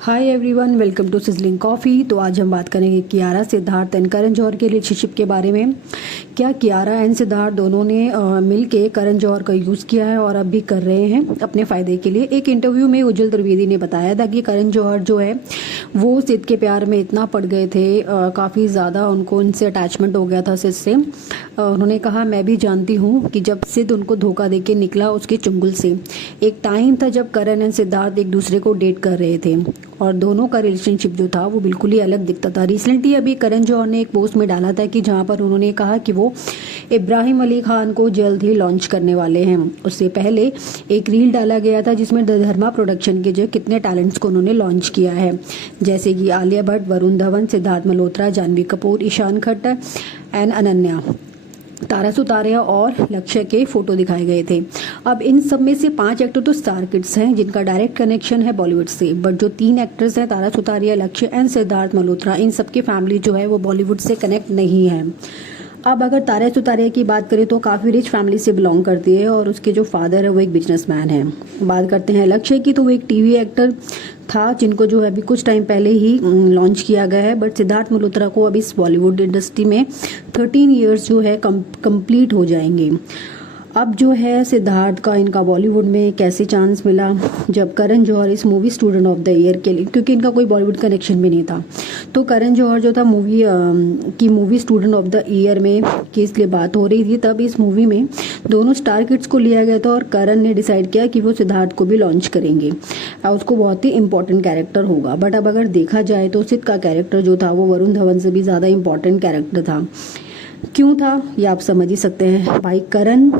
Hi everyone, welcome to sizzling coffee. तो आज हम बात करेंगे कियारा, सिद्धार्थ एंड करण जौहर के रिलेशनशिप के बारे में। क्या कियारा एंड सिद्धार्थ दोनों ने मिलके करण जौहर का यूज़ किया है और अब भी कर रहे हैं अपने फ़ायदे के लिए। एक इंटरव्यू में उज्जवल त्रिवेदी ने बताया था कि करण जौहर जो है वो सिद्ध के प्यार में इतना पड़ गए थे, काफ़ी ज़्यादा उनको उनसे अटैचमेंट हो गया था सिद्ध से। उन्होंने कहा, मैं भी जानती हूँ कि जब सिद्ध उनको धोखा देके निकला उसके चुंगल से। एक टाइम था जब करण एंड सिद्धार्थ एक दूसरे को डेट कर रहे थे और दोनों का रिलेशनशिप जो था वो बिल्कुल ही अलग दिखता था। रिसेंटली अभी करण जौहर ने एक पोस्ट में डाला था कि जहां पर उन्होंने कहा कि वो इब्राहिम अली खान को जल्द ही लॉन्च करने वाले हैं। उससे पहले एक रील डाला गया था जिसमें द धर्मा प्रोडक्शन के जो कितने टैलेंट्स को उन्होंने लॉन्च किया है, जैसे कि आलिया भट्ट, वरुण धवन, सिद्धार्थ मल्होत्रा, जानवी कपूर, ईशान खट्टर एंड अनन्या, तारा सुतारिया और लक्ष्य के फोटो दिखाए गए थे। अब इन सब में से 5 एक्टर तो स्टार किड्स हैं जिनका डायरेक्ट कनेक्शन है बॉलीवुड से, बट जो 3 एक्टर्स हैं, तारा सुतारिया, लक्ष्य एंड सिद्धार्थ मल्होत्रा, इन सबकी फैमिली जो है वो बॉलीवुड से कनेक्ट नहीं है। अब अगर तारा सुतारिया की बात करें तो काफ़ी रिच फैमिली से बिलोंग करती है और उसके जो फादर है वो एक बिजनेसमैन है। बात करते हैं लक्ष्य की, तो वो एक टीवी एक्टर था जिनको जो है अभी कुछ टाइम पहले ही लॉन्च किया गया है। बट सिद्धार्थ मल्होत्रा को अभी इस बॉलीवुड इंडस्ट्री में 13 इयर्स जो है कंप्लीट हो जाएंगे। अब जो है सिद्धार्थ का इनका बॉलीवुड में कैसे चांस मिला, जब करण जौहर इस movie student of the year के लिए, क्योंकि इनका कोई बॉलीवुड कनेक्शन भी नहीं था, तो करण जौहर जो था movie student of the year में की इसलिए बात हो रही थी, तब इस मूवी में दोनों स्टार किड्स को लिया गया था और करण ने डिसाइड किया कि वो सिद्धार्थ को भी लॉन्च करेंगे और उसको बहुत ही इंपॉर्टेंट कैरेक्टर होगा। बट अब अगर देखा जाए तो सिद्ध का कैरेक्टर जो था वो वरुण धवन से भी ज़्यादा इंपॉर्टेंट कैरेक्टर था। क्यों था ये आप समझ ही सकते हैं। भाई करण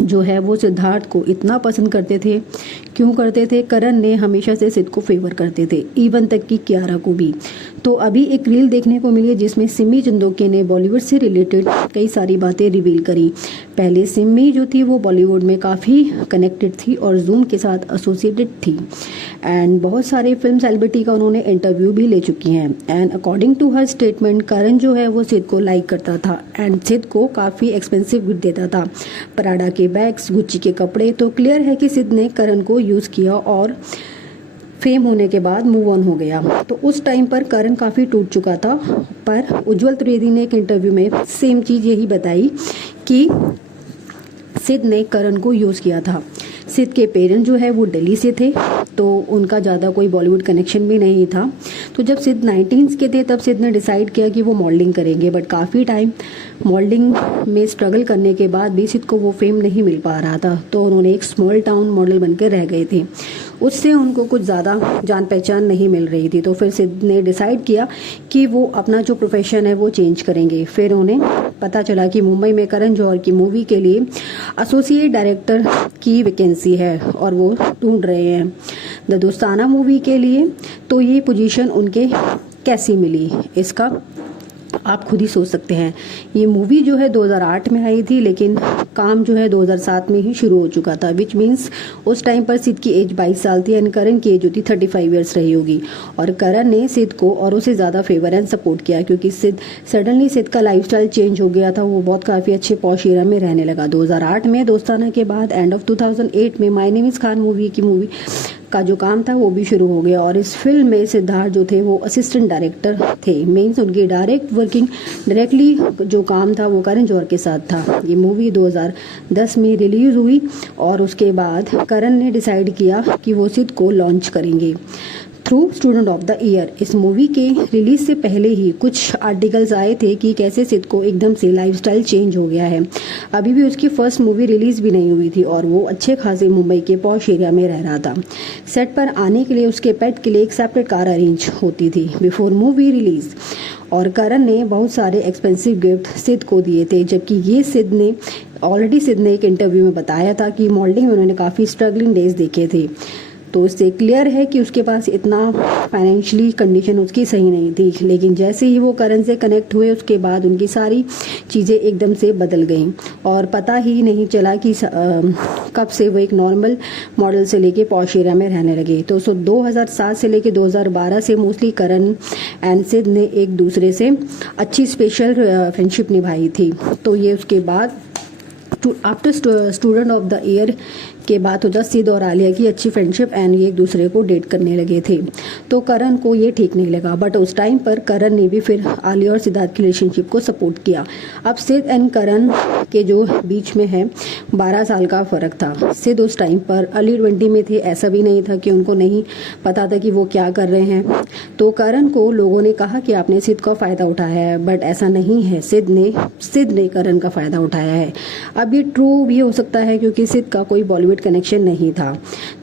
जो है वो सिद्धार्थ को इतना पसंद करते थे। क्यों करते थे? करण ने हमेशा से सिद्ध को फेवर करते थे, इवन तक कि कियारा को भी। तो अभी एक रील देखने को मिली जिसमें सिमी चंदोके ने बॉलीवुड से रिलेटेड कई सारी बातें रिवील करी। पहले सिमी जो थी वो बॉलीवुड में काफ़ी कनेक्टेड थी और जूम के साथ एसोसिएटेड थी एंड बहुत सारे फिल्म सेलिब्रिटी का उन्होंने इंटरव्यू भी ले चुकी हैं। And according to her statement, Karan जो है वो सिद्ध को लाइक करता था एंड सिद्ध को काफ़ी एक्सपेंसिव गिफ्ट देता था, पराडा के बैग्स, गुच्ची के कपड़े। तो क्लियर है कि सिद्ध ने करण को यूज़ किया और फेम होने के बाद मूव ऑन हो गया। तो उस टाइम पर करण काफ़ी टूट चुका था, पर उज्जवल त्रिवेदी ने एक इंटरव्यू में सेम चीज़ यही बताई कि सिद्ध ने करण को यूज़ किया था। सिद्ध के पेरेंट्स जो है वो दिल्ली से थे, तो उनका ज़्यादा कोई बॉलीवुड कनेक्शन भी नहीं था। तो जब सिद्ध 19 के थे तब सिद्ध ने डिसाइड किया कि वो मॉडलिंग करेंगे, बट काफ़ी टाइम मॉडलिंग में स्ट्रगल करने के बाद भी सिद्ध को वो फेम नहीं मिल पा रहा था, तो उन्होंने एक स्मॉल टाउन मॉडल बनकर रह गए थे। उससे उनको कुछ ज़्यादा जान पहचान नहीं मिल रही थी, तो फिर सिद्ध ने डिसाइड किया कि वो अपना जो प्रोफेशन है वो चेंज करेंगे। फिर उन्हें पता चला कि मुंबई में करण जौहर की मूवी के लिए एसोसिएट डायरेक्टर की वैकेंसी है और वो ढूंढ रहे हैं द दोस्ताना मूवी के लिए। तो ये पोजीशन उनके कैसी मिली, इसका आप खुद ही सोच सकते हैं। ये मूवी जो है 2008 में आई थी, लेकिन काम जो है 2007 में ही शुरू हो चुका था, विच मीन्स उस टाइम पर सिद्ध की एज 22 साल थी एंड करण की एज जो थी 35 ईयर्स रही होगी। और करण ने सिद्ध को और उसे ज़्यादा फेवर एंड सपोर्ट किया, क्योंकि सडनली सिद्ध का लाइफस्टाइल चेंज हो गया था। वो बहुत काफ़ी अच्छे पॉश एरिया में रहने लगा। 2008 में दोस्ताना के बाद एंड ऑफ 2008 में my name is Khan movie का जो काम था वो भी शुरू हो गया। और इस फिल्म में सिद्धार्थ जो थे वो असिस्टेंट डायरेक्टर थे, मीन्स उनकी डायरेक्टली जो काम था वो करण जौहर के साथ था। ये मूवी 2010 में रिलीज हुई और उसके बाद करण ने डिसाइड किया कि वो सिद्ध को लॉन्च करेंगे through student of the year. इस मूवी के रिलीज से पहले ही कुछ आर्टिकल्स आए थे कि कैसे सिद्ध को एकदम से लाइफस्टाइल चेंज हो गया है। अभी भी उसकी फर्स्ट मूवी रिलीज भी नहीं हुई थी और वो अच्छे खासे मुंबई के पॉश एरिया में रह रहा था। सेट पर आने के लिए उसके पेट के लिए एक सेपरेट कार अरेंज होती थी बिफोर मूवी रिलीज। और करण ने बहुत सारे एक्सपेंसिव गिफ्ट सिद्ध को दिए थे, जबकि ये सिद्ध ने एक इंटरव्यू में बताया था कि मॉडलिंग में उन्होंने काफ़ी स्ट्रगलिंग डेज देखे थे। तो इससे क्लियर है कि उसके पास इतना फाइनेंशियली कंडीशन उसकी सही नहीं थी, लेकिन जैसे ही वो करण से कनेक्ट हुए उसके बाद उनकी सारी चीज़ें एकदम से बदल गईं और पता ही नहीं चला कि कब से वो एक नॉर्मल मॉडल से लेके पॉश एरिया में रहने लगे। तो 2007 से लेके 2012 से मोस्टली करण एंड सिद्ध ने एक दूसरे से अच्छी स्पेशल फ्रेंडशिप निभाई थी। तो ये उसके बाद after student of the year के बात हो जा सिद्ध और आलिया की अच्छी फ्रेंडशिप एंड ये एक दूसरे को डेट करने लगे थे। तो करण को ये ठीक नहीं लगा, बट उस टाइम पर करण ने भी फिर आलिया और सिद्धार्थ की रिलेशनशिप को सपोर्ट किया। अब सिद्ध एंड करण के जो बीच में है 12 साल का फ़र्क था। सिद्ध उस टाइम पर अर्ली 20 में थे, ऐसा भी नहीं था कि उनको नहीं पता था कि वो क्या कर रहे हैं। तो करण को लोगों ने कहा कि आपने सिद्ध का फ़ायदा उठाया है, बट ऐसा नहीं है। सिद्ध ने करण का फ़ायदा उठाया है। अब ये ट्रू भी हो सकता है क्योंकि सिद्ध का कोई बॉलीवुड कनेक्शन नहीं था,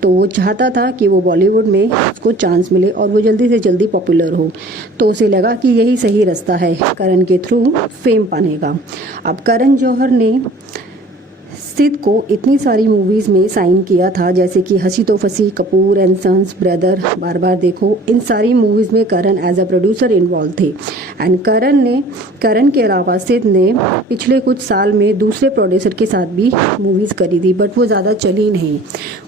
तो वो चाहता था कि वो बॉलीवुड में उसको चांस मिले और वो जल्दी से जल्दी पॉपुलर हो। तो उसे लगा कि यही सही रास्ता है करण के थ्रू फेम पाने का। अब करण जौहर ने सिद्ध को इतनी सारी मूवीज़ में साइन किया था, जैसे कि हंसी तो फंसी, कपूर एंड सन्स, ब्रदर, बार बार देखो। इन सारी मूवीज़ में करण एज अ प्रोड्यूसर इन्वॉल्व थे। एंड करण के अलावा सिद्ध ने पिछले कुछ साल में दूसरे प्रोड्यूसर के साथ भी मूवीज़ करी थी, बट वो ज़्यादा चली नहीं,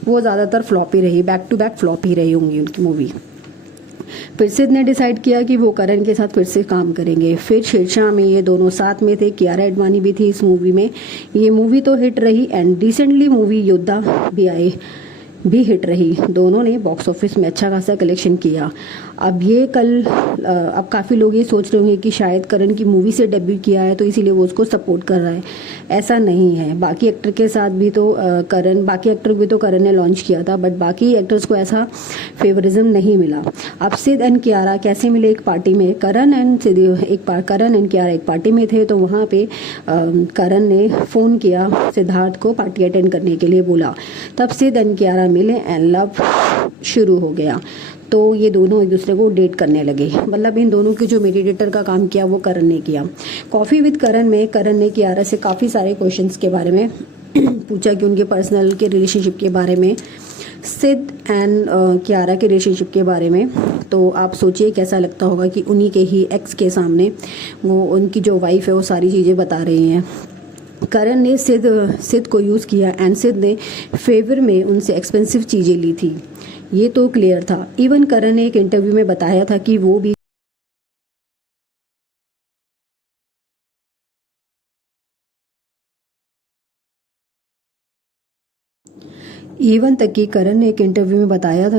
वो ज़्यादातर फ्लॉप ही रही, बैक टू बैक फ्लॉप ही रही होंगी उनकी मूवी। फिर सिद्ध ने डिसाइड किया कि वो करण के साथ फिर से काम करेंगे। फिर शेरशाह में ये दोनों साथ में थे, कियारा एडवाणी भी थी इस मूवी में। ये मूवी तो हिट रही एंड रिसेंटली मूवी योद्धा भी हिट रही। दोनों ने बॉक्स ऑफिस में अच्छा खासा कलेक्शन किया। अब काफ़ी लोग ये सोच रहे होंगे कि शायद करण की मूवी से डेब्यू किया है तो इसीलिए वो उसको सपोर्ट कर रहा है। ऐसा नहीं है। बाकी एक्टर के साथ भी तो करण ने लॉन्च किया था, बट बाकी एक्टर्स को ऐसा फेवरिज्म नहीं मिला। अब सिद्ध एंड कियारा कैसे मिले एक पार्टी में। करण एंड कियारा एक पार्टी में थे, तो वहाँ पे करण ने फ़ोन किया सिद्धार्थ को पार्टी अटेंड करने के लिए बोला। तब सिद्ध एंड कियारा मिले एंड लव शुरू हो गया। तो ये दोनों एक दूसरे को डेट करने लगे। मतलब इन दोनों के जो मेडिटेटर का काम किया वो करण ने किया। कॉफ़ी विद करण में करण ने कियारा से काफ़ी सारे क्वेश्चंस के बारे में पूछा कि उनके पर्सनल के रिलेशनशिप के बारे में, सिद्ध एंड कियारा के रिलेशनशिप के बारे में। तो आप सोचिए कैसा लगता होगा कि उन्हीं के ही एक्स के सामने वो उनकी जो वाइफ है वो सारी चीज़ें बता रही हैं। करण ने सिद्ध को यूज़ किया एंड सिद्ध ने फेवर में उनसे एक्सपेंसिव चीज़ें ली थी, ये तो क्लियर था। इवन करण ने एक इंटरव्यू में बताया था कि वो भी इवन तक कि करण ने एक इंटरव्यू में बताया था